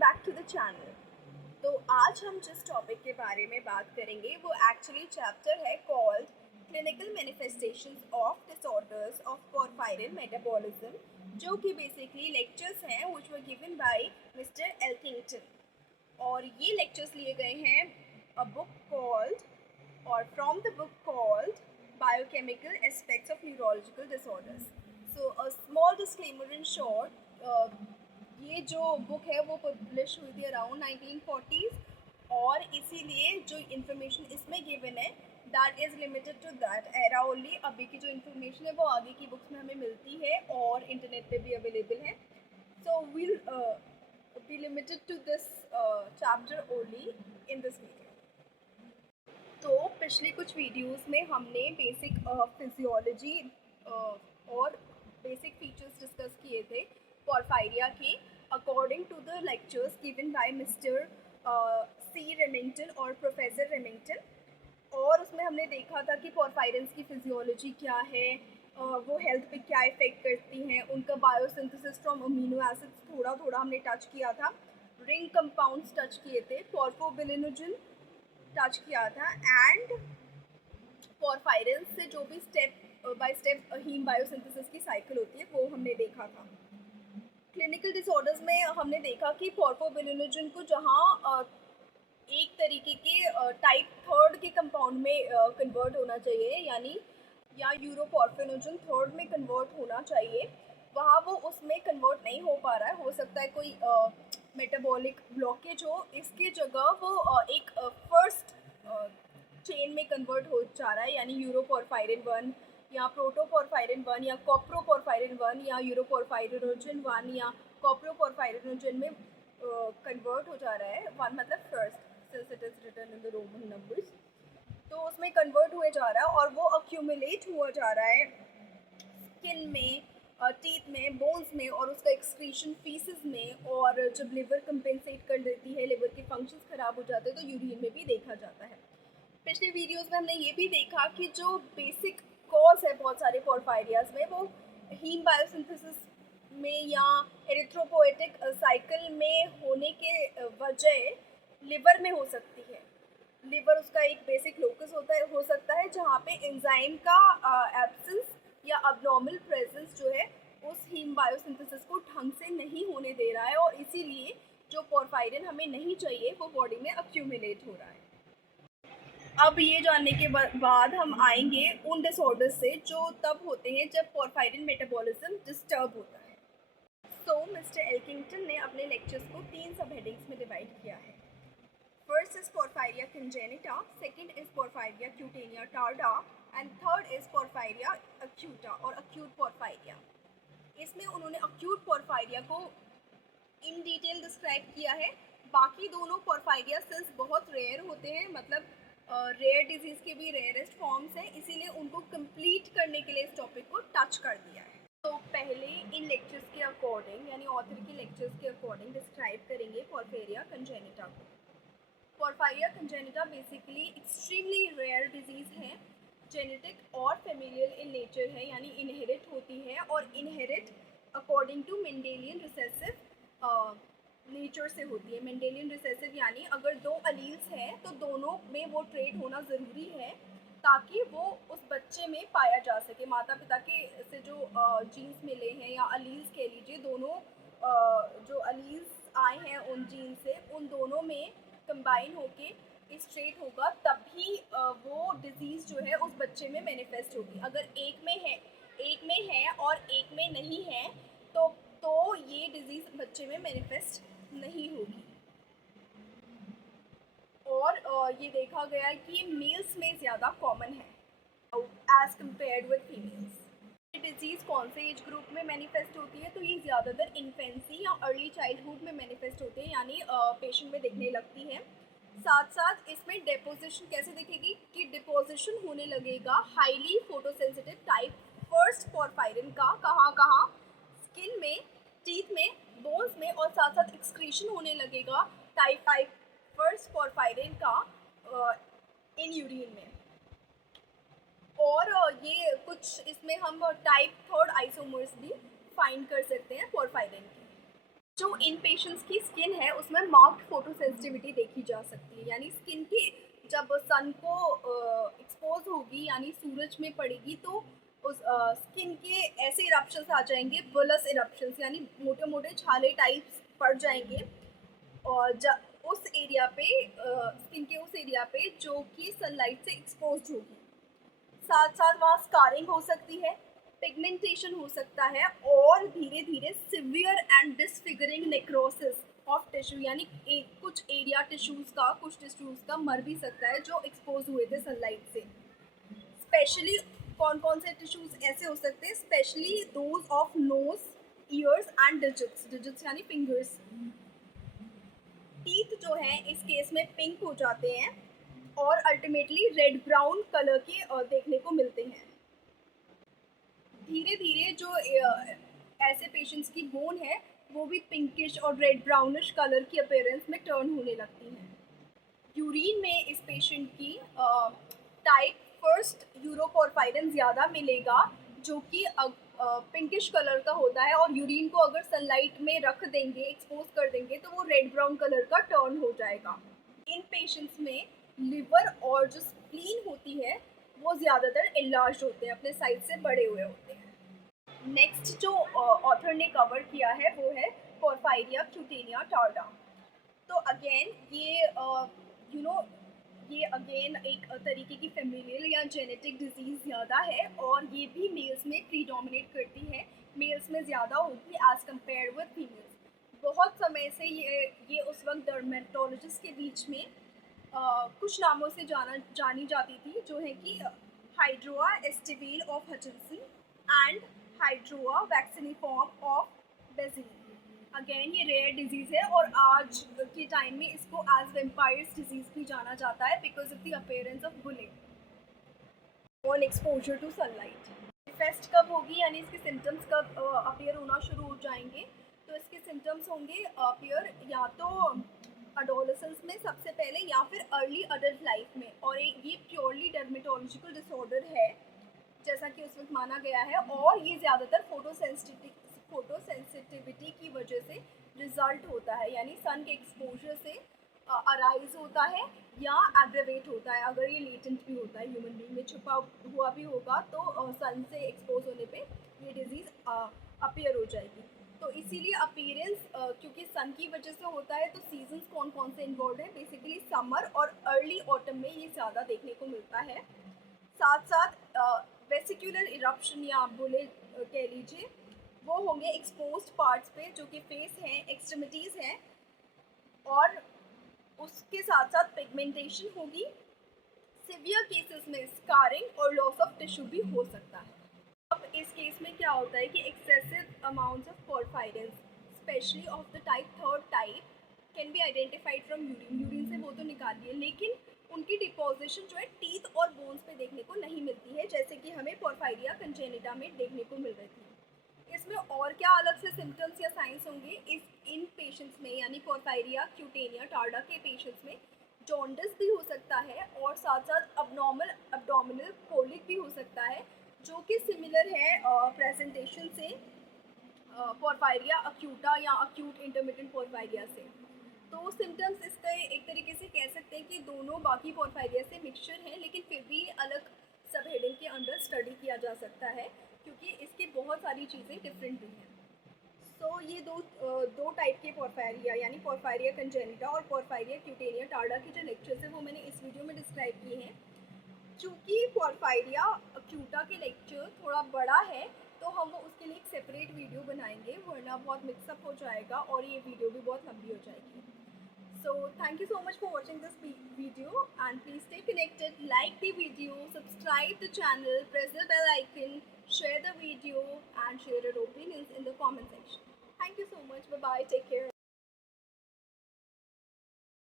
Back to the channel. तो आज हम जिस टॉपिक के बारे में बात करेंगे वो एक्चुअली चैप्टर है called clinical manifestations of disorders of porphyrin metabolism, जो कि बेसिकली लेक्चर्स हैं which were given by mister Elkington. और ये लेक्चर्स लिए गए हैं अ बुक कॉल्ड और from the book called biochemical aspects of neurological disorders. So a small disclaimer in short, ये जो बुक है वो पब्लिश हुई थी अराउंड 1940s और इसीलिए जो इन्फॉर्मेशन इसमें गिवन है that is limited to that era only. अभी की जो इन्फॉर्मेशन है वो आगे की बुक्स में हमें मिलती है और इंटरनेट पे भी अवेलेबल है। So will be limited to this chapter only in this video. तो पिछले कुछ वीडियोस में हमने बेसिक फिजियोलॉजी और बेसिक फीचर्स डिस्कस किए थे पोरफायरिया के according to the lectures given by mister C Remington और प्रोफेसर रेमिंगटन। और उसमें हमने देखा था कि पोरफायरिन्स की फिजियोलॉजी क्या है, वो हेल्थ पे क्या इफेक्ट करती हैं, उनका बायोसिंथेसिस फ्रॉम अमीनो एसिड्स थोड़ा थोड़ा हमने टच किया था, रिंग कंपाउंड्स टच किए थे, पोरफोबिलिनोजन टच किया था एंड पोरफायरिन्स से जो भी step by step heme biosynthesis की साइकिल होती है वो हमने देखा था। क्लिनिकल डिसऑर्डर्स में हमने देखा कि पोरफोबिलिनोजन को जहाँ एक तरीके के टाइप थर्ड के कंपाउंड में कन्वर्ट होना चाहिए, यानी या यूरोपोर्फिनोजन थर्ड में कन्वर्ट होना चाहिए, वहाँ वो उसमें कन्वर्ट नहीं हो पा रहा है। हो सकता है कोई मेटाबॉलिक ब्लॉकेज हो, इसके जगह वो एक फर्स्ट चेन में कन्वर्ट हो जा रहा है, यानी यूरोपोरफायरिन 1 या प्रोटोपोरफायरिन 1 या कॉप्रोपोरफायरिन 1 या यूरोपोरफायरिनोजन 1 या कॉप्रोपोरफायरिनोजन में कन्वर्ट हो जा रहा है। 1 मतलब first, since it is written in the Roman numbers, तो उसमें कन्वर्ट हुए जा रहा है और वो अक्यूमुलेट हुआ जा रहा है स्किन में, टीथ में, बोन्स में और उसका एक्सक्रीशन फीसेस में। और जब लिवर कंपेंसेट कर देती है, लिवर के फंक्शंस खराब हो जाते हैं, तो यूरिन में भी देखा जाता है। पिछले वीडियोस में हमने ये भी देखा कि जो बेसिक कॉज है बहुत सारे पोरफायरियाज में वो हीम बायोसिंथेसिस में या एरिथ्रोपोएटिक साइकिल में होने के वजह लिवर में हो सकती है। लिवर उसका एक बेसिक लोकस हो सकता है जहाँ पे एंजाइम का एब्सेंस या अबनॉर्मल प्रेजेंस जो है उस हीम बायोसिंथेसिस को ढंग से नहीं होने दे रहा है और इसीलिए जो पोरफायरिन हमें नहीं चाहिए वो बॉडी में अक्यूमुलेट हो रहा है। अब ये जानने के बाद हम आएंगे उन डिसऑर्डर्स से जो तब होते हैं जब पोरफायरिन मेटाबॉलिज्म डिस्टर्ब होता है। सो मिस्टर एल्किंगटन ने अपने लेक्चर्स को 3 सब हेडिंग्स में डिवाइड किया है। First is porphyria congenita, second is porphyria cutanea tarda and third is porphyria acuta और अक्यूट पोरफायरिया। इसमें उन्होंने अक्यूट पोरफायरिया को इन डिटेल डिस्क्राइब किया है। बाकी दोनों पोरफायरिया सिंस बहुत रेयर होते हैं, मतलब रेयर डिजीज़ के भी रेयरेस्ट फॉर्म्स हैं, इसीलिए उनको कंप्लीट करने के लिए इस टॉपिक को टच कर दिया है। तो पहले इन लेक्चर्स के अकॉर्डिंग, यानी ऑथर के लेक्चर्स के अकॉर्डिंग डिस्क्राइब करेंगे पोरफायरिया कंजेनिटा को। Porphyria congenita basically extremely rare disease है, जेनेटिक और फेमिलियल इन नेचर है, यानी इनहेरिट होती है और inherit according to Mendelian recessive nature से होती है। मेंडेलियन रिसेसिव यानी अगर 2 अलील्स हैं तो दोनों में वो ट्रेट होना ज़रूरी है ताकि वो उस बच्चे में पाया जा सके। माता पिता के से जो जीन्स मिले हैं या अलील्स कह लीजिए, दोनों जो अलील्स आए हैं उन जीन से, उन दोनों में कंबाइन होके इस ट्रेट होगा, तभी वो डिजीज़ जो है उस बच्चे में मैनिफेस्ट होगी। अगर एक में है और एक में नहीं है तो ये डिजीज़ बच्चे में मैनिफेस्ट नहीं होगी। और ये देखा गया है कि मेल्स में ज़्यादा कॉमन है एज़ कम्पेयर्ड विद फीमेल्स। ये डिजीज़ कौन से एज ग्रुप में मैनिफेस्ट होती है, तो ये ज़्यादातर इन्फेंसी या अर्ली चाइल्डहुड में मैनिफेस्ट होते हैं, यानी पेशेंट में दिखने लगती है। साथ साथ इसमें डिपोजिशन कैसे दिखेगी कि डिपोजिशन होने लगेगा highly photosensitive type first porphyrin का, कहाँ स्किन में, टीथ में, बोन्स में, और साथ साथ एक्सक्रीशन होने लगेगा टाइप फर्स्ट पोरफायरिन का इन यूरिन में। और ये कुछ इसमें हम टाइप थर्ड आइसोमर्स भी फाइंड कर सकते हैं पोरफायरिन के। जो इन पेशेंट्स की स्किन है उसमें मार्क्ड फोटो सेंसिटिविटी देखी जा सकती है, यानी स्किन की जब सन को एक्सपोज होगी यानी सूरज में पड़ेगी तो उस स्किन के ऐसे इरप्शंस आ जाएंगे, बुलस इरप्शंस यानी मोटे मोटे छाले टाइप्स पड़ जाएंगे और उस एरिया पे स्किन के उस एरिया पे जो कि सनलाइट से एक्सपोज होगी। साथ साथ वहाँ स्कारिंग हो सकती है, पिगमेंटेशन हो सकता है और धीरे धीरे severe and disfiguring necrosis of tissue यानी कुछ एरिया कुछ टिश्यूज का मर भी सकता है जो एक्सपोज हुए थे सनलाइट से। स्पेशली कौन कौन से टिश्यूज ऐसे हो सकते हैं, specially those of nose, years and digits यानी फिंगर्स। टीथ जो है इस केस में पिंक हो जाते हैं और अल्टीमेटली रेड ब्राउन कलर के देखने को मिलते हैं। धीरे धीरे जो ऐसे पेशेंट्स की बोन है वो भी पिंकिश और रेड ब्राउनिश कलर की अपीयरेंस में टर्न होने लगती है। यूरिन में इस पेशेंट की टाइप फर्स्ट यूरोपोरफायरिन ज़्यादा मिलेगा जो कि पिंकिश कलर का होता है और यूरिन को अगर सनलाइट में रख देंगे, एक्सपोज कर देंगे तो वो रेड ब्राउन कलर का टर्न हो जाएगा। इन पेशेंट्स में लिवर और जो स्प्लीन होती है वो ज़्यादातर इलाज होते हैं, अपने साइज से बड़े हुए होते हैं। नेक्स्ट जो ऑथर ने कवर किया है वो है पोरफायरिया क्यूटेनिया टार्डा। तो अगेन ये अगेन एक तरीके की फेमिलियल या जेनेटिक डिजीज़ ज़्यादा है और ये भी मेल्स में प्रीडोमिनेट करती है, मेल्स में ज़्यादा होगी एज़ कम्पेयर विद फीमेल्स। बहुत समय से ये उस वक्त डर्मेटोलॉजिस्ट के बीच में कुछ नामों से जानी जाती थी जो है कि hydroa aestivale of Hutchinson and hydroa vacciniforme of Bazin. Again ये रेयर डिजीज़ है और आज के टाइम में इसको एज वेम्पायर्स डिजीज़ भी जाना जाता है because of the appearance of bulling on exposure to sunlight. फेस्ट कब होगी यानी इसके सिम्टम्स कब अपीयर होना शुरू हो जाएंगे, तो इसके सिम्टम्स होंगे अपीयर या तो अडोलेसेंस में सबसे पहले या फिर अर्ली अडल्ट लाइफ में, और ये प्योरली डर्मेटोलॉजिकल डिसऑर्डर है जैसा कि उस वक्त माना गया है और ये ज़्यादातर फोटोसेंसिटिविटी की वजह से रिजल्ट होता है, यानी सन के एक्सपोजर से अराइज होता है या एग्रेवेट होता है। अगर ये लेटेंट भी होता है, ह्यूमन बीइंग में छुपा हुआ भी होगा तो सन से एक्सपोज होने पे ये डिजीज़ अपीयर हो जाएगी। तो इसीलिए अपीयरेंस क्योंकि सन की वजह से होता है तो सीजन्स कौन कौन से इन्वॉल्व है, बेसिकली समर और अर्ली ऑटम में ये ज़्यादा देखने को मिलता है। साथ साथ वेसिकुलर इरप्शन या आप बोले कह लीजिए वो होंगे एक्सपोज्ड पार्ट्स पे जो कि फेस हैं, एक्सट्रीमिटीज़ हैं, और उसके साथ साथ पिगमेंटेशन होगी। सिवियर केसेस में स्कारिंग और लॉस ऑफ टिश्यू भी हो सकता है। अब इस केस में क्या होता है कि excessive amounts of porphyrin specially of the type third type can be identified from urine से वो तो निकालिए, लेकिन उनकी डिपोजिशन जो है टीथ और बोन्स पे देखने को नहीं मिलती है जैसे कि हमें पोरफायरिया कंजेनिटा में देखने को मिल रही थी। इसमें और क्या अलग से सिम्टम्स या साइंस होंगे इन पेशेंट्स में, यानी पोरफायरिया क्यूटेनिया टार्डा के पेशेंट्स में जॉन्डिस भी हो सकता है और साथ साथ अब्डोमिनल कोलिक भी हो सकता है जो कि सिमिलर है प्रेजेंटेशन से पोरफायरिया अक्यूटा या अक्यूट इंटरमिटेंट पोरफायरिया से। तो सिम्टम्स इसका एक तरीके से कह सकते हैं कि दोनों बाकी पोरफायरिया से मिक्सचर हैं, लेकिन फिर भी अलग सब हेडिंग के अंडर स्टडी किया जा सकता है क्योंकि इसकी बहुत सारी चीज़ें डिफरेंट भी हैं। सो ये दो टाइप के पोरफायरिया यानी पोरफायरिया कंजेनिटा और पोरफायरिया क्यूटेनिया टार्डा के जो लेक्चर्स हैं वो मैंने इस वीडियो में डिस्क्राइब किए हैं। चूँकि पोरफायरिया अक्यूटा के लेक्चर थोड़ा बड़ा है तो हम उसके लिए एक सेपरेट वीडियो बनाएंगे, वरना बहुत मिक्सअप हो जाएगा और ये वीडियो भी बहुत लंबी हो जाएगी। So thank you so much for watching this video and please stay connected, like the video, subscribe the channel, press the bell icon, share the video and share your opinions in the comment section. Thank you so much. Bye bye. Take care.